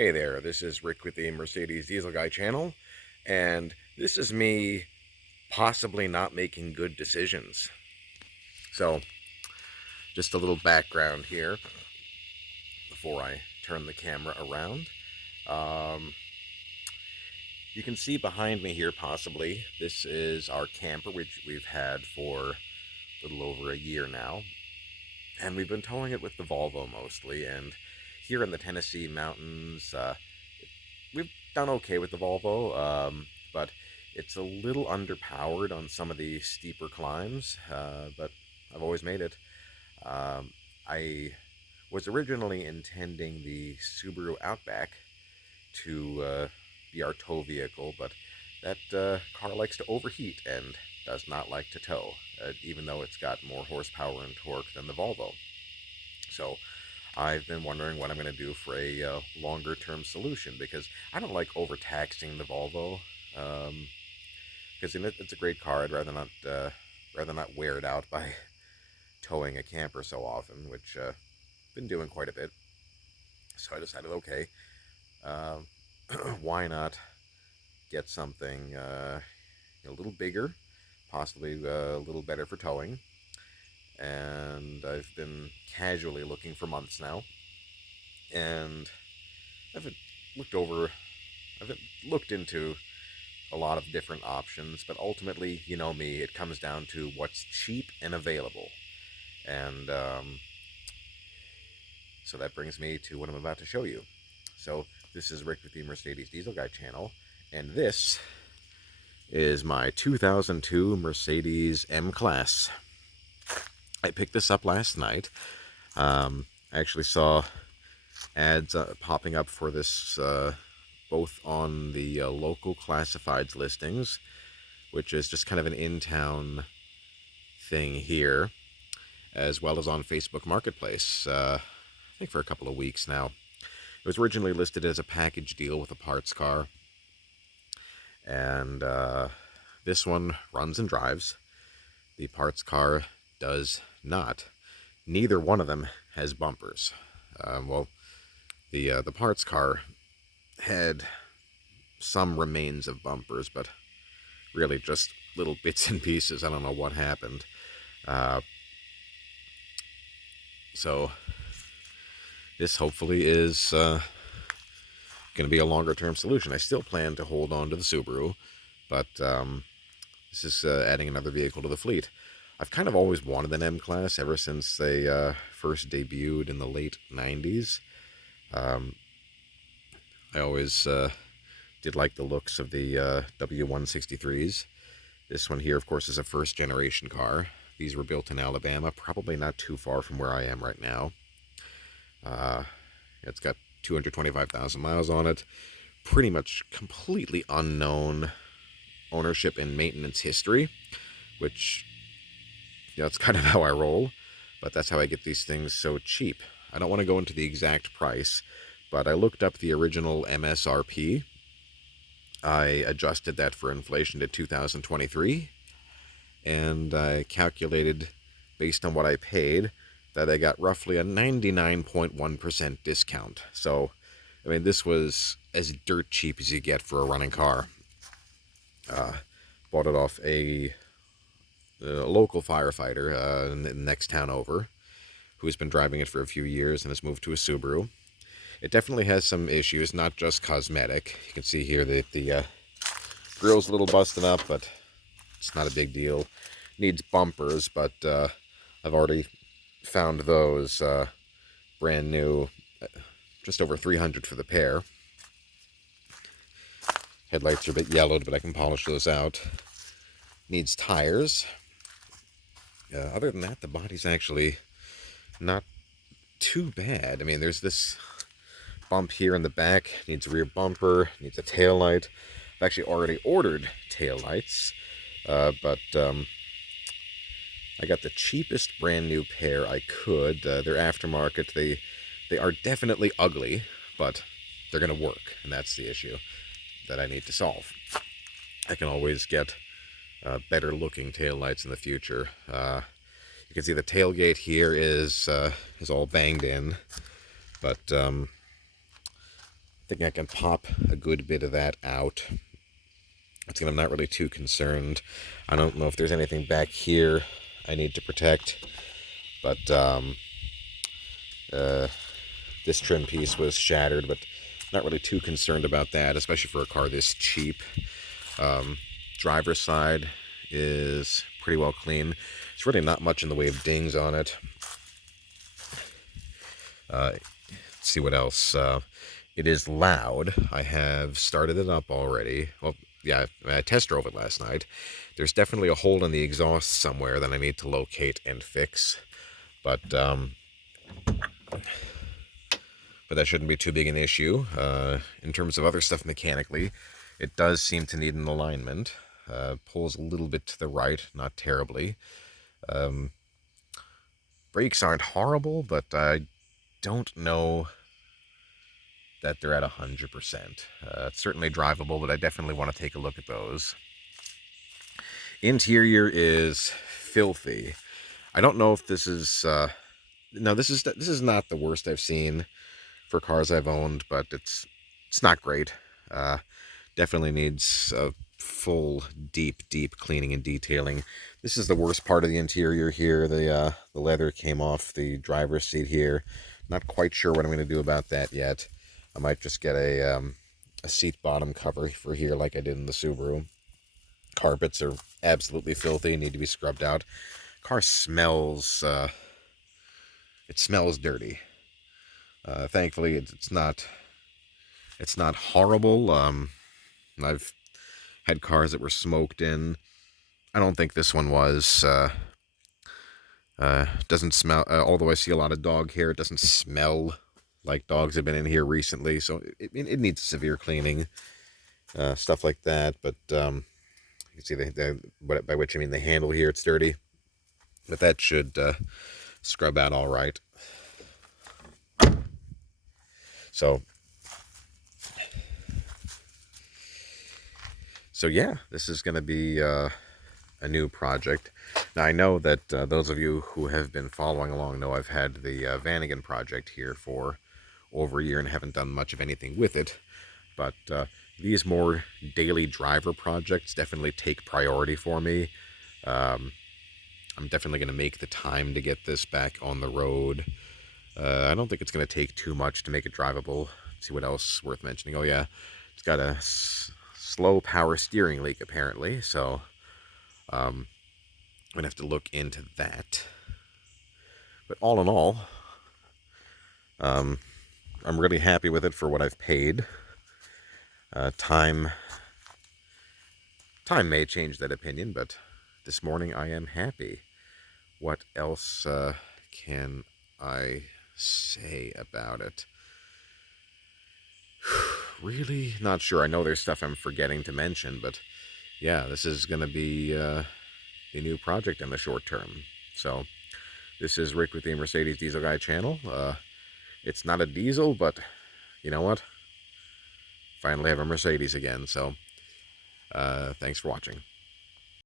Hey there, this is Rick with the Mercedes Diesel Guy channel, and this is me possibly not making good decisions. So, just a little background here before I turn the camera around. You can see behind me here, possibly, this is our camper, which we've had for a little over a year now. And we've been towing it with the Volvo mostly, and here in the Tennessee mountains, we've done okay with the Volvo, but it's a little underpowered on some of the steeper climbs, but I've always made it. I was originally intending the Subaru Outback to be our tow vehicle, but that car likes to overheat and does not like to tow, even though it's got more horsepower and torque than the Volvo. So I've been wondering what I'm going to do for a longer-term solution, because I don't like overtaxing the Volvo, because it's a great car. I'd rather not wear it out by towing a camper so often, which I've been doing quite a bit. So I decided, okay, why not get something a little bigger, possibly a little better for towing. And I've been casually looking for months now, and I've looked into a lot of different options, but ultimately, you know me, it comes down to what's cheap and available. And so that brings me to what I'm about to show you. So this is Rick with the Mercedes Diesel Guy channel, and this is my 2002 Mercedes M-Class. I picked this up last night. I actually saw ads popping up for this both on the local classifieds listings, which is just kind of an in-town thing here, as well as on Facebook Marketplace, I think for a couple of weeks now. It was originally listed as a package deal with a parts car, and this one runs and drives. The parts car does not. Neither one of them has bumpers. Well, the parts car had some remains of bumpers, but really just little bits and pieces. I don't know what happened. So this hopefully is going to be a longer term solution. I still plan to hold on to the Subaru, but this is adding another vehicle to the fleet. I've kind of always wanted an M-Class ever since they first debuted in the late 90s. I always did like the looks of the W163s. This one here, of course, is a first-generation car. These were built in Alabama, probably not too far from where I am right now. It's got 225,000 miles on it. Pretty much completely unknown ownership and maintenance history, which, that's kind of how I roll, but that's how I get these things so cheap. I don't want to go into the exact price, but I looked up the original MSRP. I adjusted that for inflation to 2023, and I calculated, based on what I paid, that I got roughly a 99.1% discount. So, I mean, this was as dirt cheap as you get for a running car. Bought it off a local firefighter in the next town over, who's been driving it for a few years and has moved to a Subaru. It definitely has some issues, not just cosmetic. You can see here that the grill's a little busted up, but it's not a big deal. Needs bumpers, but I've already found those brand new, just over $300 for the pair. Headlights are a bit yellowed, but I can polish those out. Needs tires. Other than that, the body's actually not too bad. I mean, there's this bump here in the back, needs a rear bumper, needs a tail light. I've actually already ordered tail lights, but I got the cheapest brand new pair I could. They're aftermarket. They are definitely ugly, but they're going to work, and that's the issue that I need to solve. I can always get better looking taillights in the future. You can see the tailgate here is all banged in, but think I can pop a good bit of that out. Again, I'm not really too concerned. I don't know if there's anything back here I need to protect, but this trim piece was shattered, but not really too concerned about that, especially for a car this cheap. Driver's side is pretty well clean. There's really not much in the way of dings on it. Let's see what else. It is loud. I have started it up already. Well, yeah, I test drove it last night. There's definitely a hole in the exhaust somewhere that I need to locate and fix. But that shouldn't be too big an issue. In terms of other stuff mechanically, it does seem to need an alignment. Pulls a little bit to the right, not terribly. Brakes aren't horrible, but I don't know that they're at 100%. It's certainly drivable, but I definitely want to take a look at those. Interior is filthy. I don't know if this is... no, this is not the worst I've seen for cars I've owned, but it's not great. Definitely needs a full, deep cleaning and detailing. This is the worst part of the interior here. The leather came off the driver's seat here. Not quite sure what I'm going to do about that yet. I might just get a seat bottom cover for here like I did in the Subaru. Carpets are absolutely filthy, need to be scrubbed out. Car smells... it smells dirty. Thankfully, it's not horrible. I've had cars that were smoked in. I don't think this one was. Doesn't smell. Although I see a lot of dog hair, it doesn't smell like dogs have been in here recently. So it needs severe cleaning, stuff like that. But you can see by which I mean the handle here. It's dirty, but that should scrub out all right. So yeah, this is going to be a new project. Now I know that those of you who have been following along know I've had the Vanagon project here for over a year and haven't done much of anything with it. But these more daily driver projects definitely take priority for me. I'm definitely going to make the time to get this back on the road. I don't think it's going to take too much to make it drivable. Let's see what else worth mentioning. Oh yeah, it's got a slow power steering leak apparently, so I'm going to have to look into that. But all in all, I'm really happy with it for what I've paid. Time may change that opinion, but this morning I am happy. What else can I say about it? Really not sure. I know there's stuff I'm forgetting to mention, but yeah, this is going to be the new project in the short term. So this is Rick with the Mercedes Diesel Guy channel. It's not a diesel, but you know what? Finally have a Mercedes again. So thanks for watching.